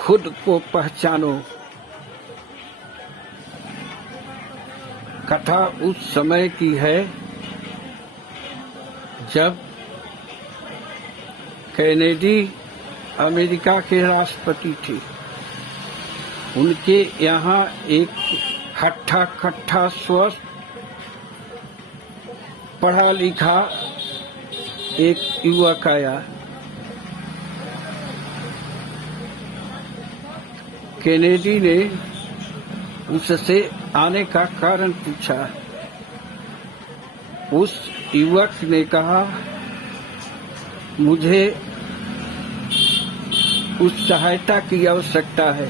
खुद को पहचानो। कथा उस समय की है जब कैनेडी अमेरिका के राष्ट्रपति थे। उनके यहाँ एक हट्ठा कट्ठा स्वस्थ पढ़ा लिखा एक युवक आया। कैनेडी ने उससे आने का कारण पूछा। उस युवक ने कहा, मुझे उस सहायता की आवश्यकता है।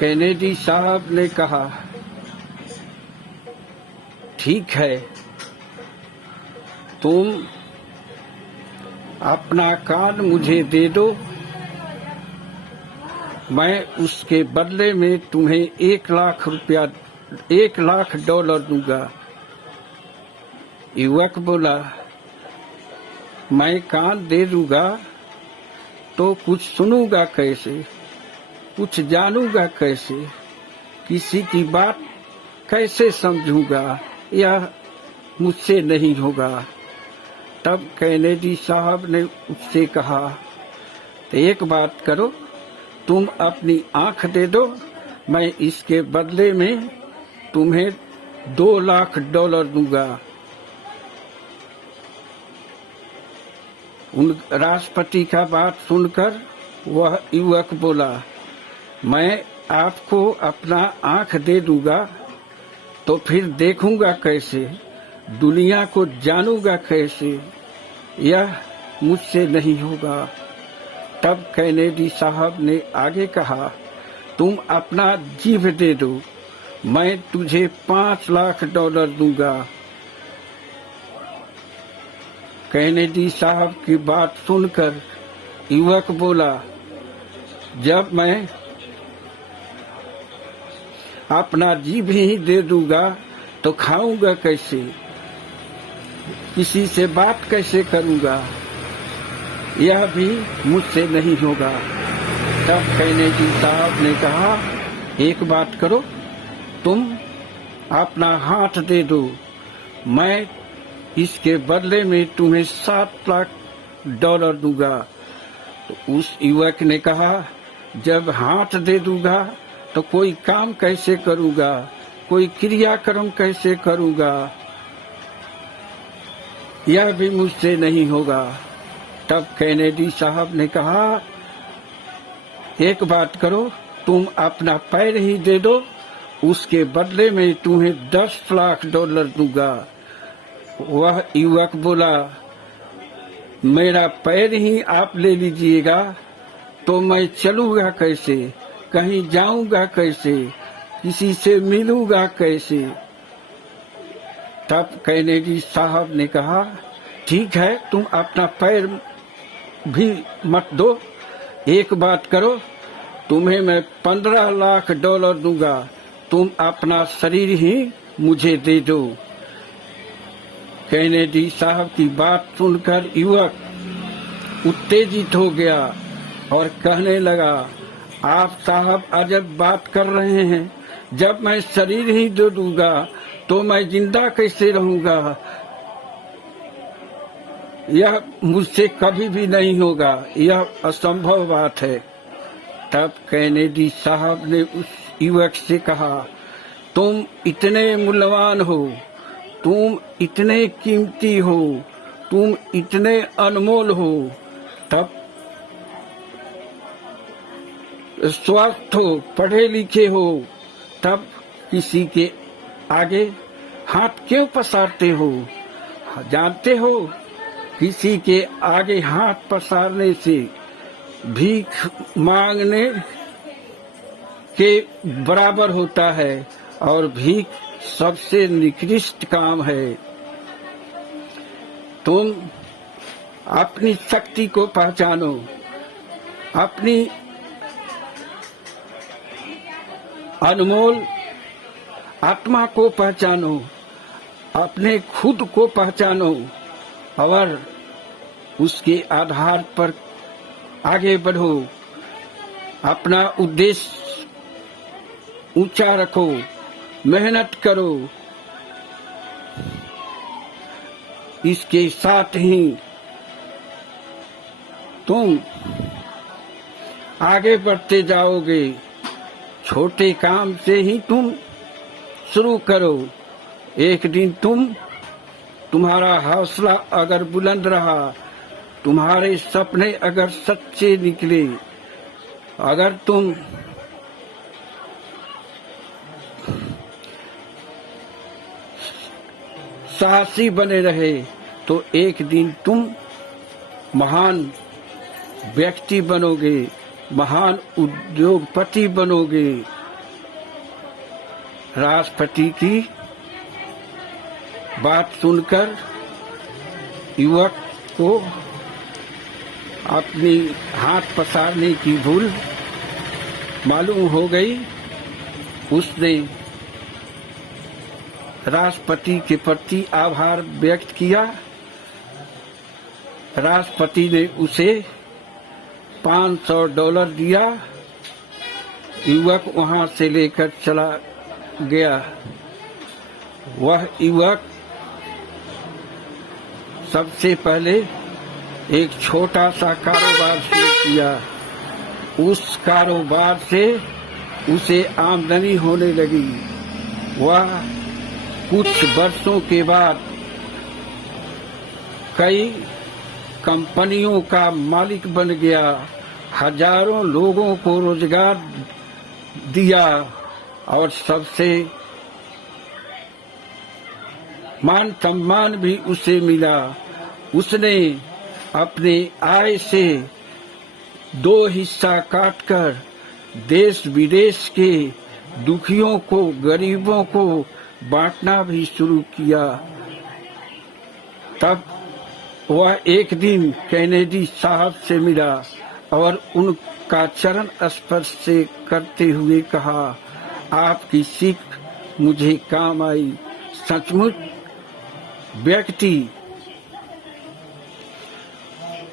कैनेडी साहब ने कहा, ठीक है, तुम अपना कान मुझे दे दो, मैं उसके बदले में तुम्हें $1 लाख दूंगा। युवक बोला, मैं कान दे दूंगा तो कुछ सुनूंगा कैसे, कुछ जानूंगा कैसे, किसी की बात कैसे समझूंगा, यह मुझसे नहीं होगा। तब कैनेडी साहब ने उससे कहा, तो एक बात करो, तुम अपनी आंख दे दो, मैं इसके बदले में तुम्हें $2 लाख दूंगा। उन राष्ट्रपति का बात सुनकर वह युवक बोला, मैं आपको अपना आंख दे दूंगा तो फिर देखूंगा कैसे, दुनिया को जानूंगा कैसे, यह मुझसे नहीं होगा। तब कैनेडी साहब ने आगे कहा, तुम अपना जीभ दे दो, मैं तुझे $5 लाख दूंगा। कैनेडी साहब की बात सुनकर युवक बोला, जब मैं अपना जीभ ही दे दूंगा तो खाऊंगा कैसे, किसी से बात कैसे करूंगा, यह भी मुझसे नहीं होगा। तब कैनेडी साहब ने कहा, एक बात करो, तुम अपना हाथ दे दो, मैं इसके बदले में तुम्हें $7 लाख दूंगा। तो उस युवक ने कहा, जब हाथ दे दूंगा तो कोई काम कैसे करूंगा, कोई क्रियाक्रम कैसे करूंगा, यह भी मुझसे नहीं होगा। तब कैनेडी साहब ने कहा, एक बात करो, तुम अपना पैर ही दे दो, उसके बदले में तुम्हें $10 लाख दूंगा। वह युवक बोला, मेरा पैर ही आप ले लीजिएगा तो मैं चलूंगा कैसे, कहीं जाऊंगा कैसे, किसी से मिलूंगा कैसे। तब कैनेडी साहब ने कहा, ठीक है, तुम अपना पैर भी मत दो, एक बात करो, तुम्हें मैं $15 लाख दूंगा, तुम अपना शरीर ही मुझे दे दो। कैनेडी साहब की बात सुनकर युवक उत्तेजित हो गया और कहने लगा, आप साहब अजब बात कर रहे हैं, जब मैं शरीर ही दे दूंगा तो मैं जिंदा कैसे रहूंगा, यह मुझसे कभी भी नहीं होगा, यह असंभव बात है। तब कैनेडी साहब ने उस युवक से कहा, तुम इतने मूल्यवान हो, तुम इतने कीमती हो, तुम इतने अनमोल हो, तब स्वस्थ हो, पढ़े लिखे हो, तब किसी के आगे हाथ क्यों पसारते हो? जानते हो, किसी के आगे हाथ पसारने से भीख मांगने के बराबर होता है और भीख सबसे निकृष्ट काम है। तुम अपनी शक्ति को पहचानो, अपनी अनमोल आत्मा को पहचानो, अपने खुद को पहचानो और उसके आधार पर आगे बढ़ो। अपना उद्देश्य ऊंचा रखो, मेहनत करो। इसके साथ ही तुम आगे बढ़ते जाओगे। छोटे काम से ही तुम शुरू करो। एक दिन तुम्हारा हौसला अगर बुलंद रहा, तुम्हारे सपने अगर सच्चे निकले, अगर तुम साहसी बने रहे, तो एक दिन तुम महान व्यक्ति बनोगे, महान उद्योगपति बनोगे। राष्ट्रपति की बात सुनकर युवक को अपनी हाथ पसारने की भूल मालूम हो गई। उसने राष्ट्रपति के प्रति आभार व्यक्त किया। राष्ट्रपति ने उसे $500 दिया। युवक वहां से लेकर चला गया। वह युवक सबसे पहले एक छोटा सा कारोबार शुरू किया। उस कारोबार से उसे आमदनी होने लगी। वह कुछ वर्षों के बाद कई कंपनियों का मालिक बन गया, हजारों लोगों को रोजगार दिया और सबसे मान सम्मान भी उसे मिला। उसने अपने आय से 2 हिस्सा काटकर देश विदेश के दुखियों को, गरीबों को बांटना भी शुरू किया। तब वह एक दिन कैनेडी साहब से मिला और उनका चरण स्पर्श से करते हुए कहा, आपकी सीख मुझे काम आई। सचमुच व्यक्ति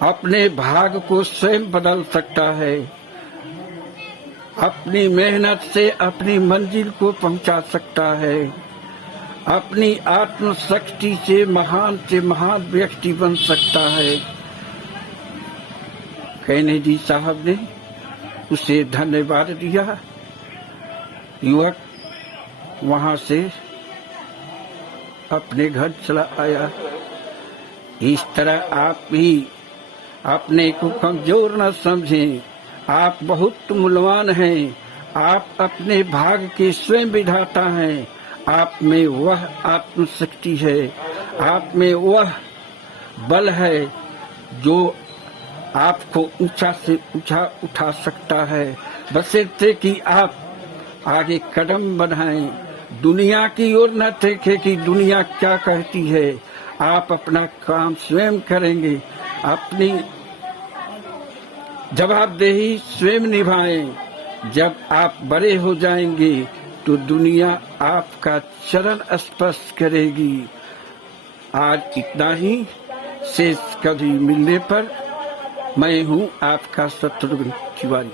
अपने भाग्य को स्वयं बदल सकता है। अपनी मेहनत से अपनी मंजिल को पहुंचा सकता है। अपनी आत्मशक्ति से महान व्यक्ति बन सकता है। कैनेडी साहब ने उसे धन्यवाद दिया। युवक वहां से अपने घर चला आया। इस तरह आप भी अपने को कमजोर न समझें। आप बहुत मूल्यवान हैं। आप अपने भाग्य के स्वयं विधाता हैं। आप में वह आत्मशक्ति है, आप में वह बल है जो आपको ऊंचा से ऊंचा उठा सकता है, बशर्ते कि आप आगे कदम बढ़ाएं। दुनिया की ओर न देखें कि दुनिया क्या कहती है। आप अपना काम स्वयं करेंगे, अपनी जवाबदेही स्वयं निभाएं। जब आप बड़े हो जाएंगे तो दुनिया आपका चरण स्पर्श करेगी। आज इतना ही। शेष कभी मिलने पर। मैं हूँ आपका शत्रुघ्न तिवारी।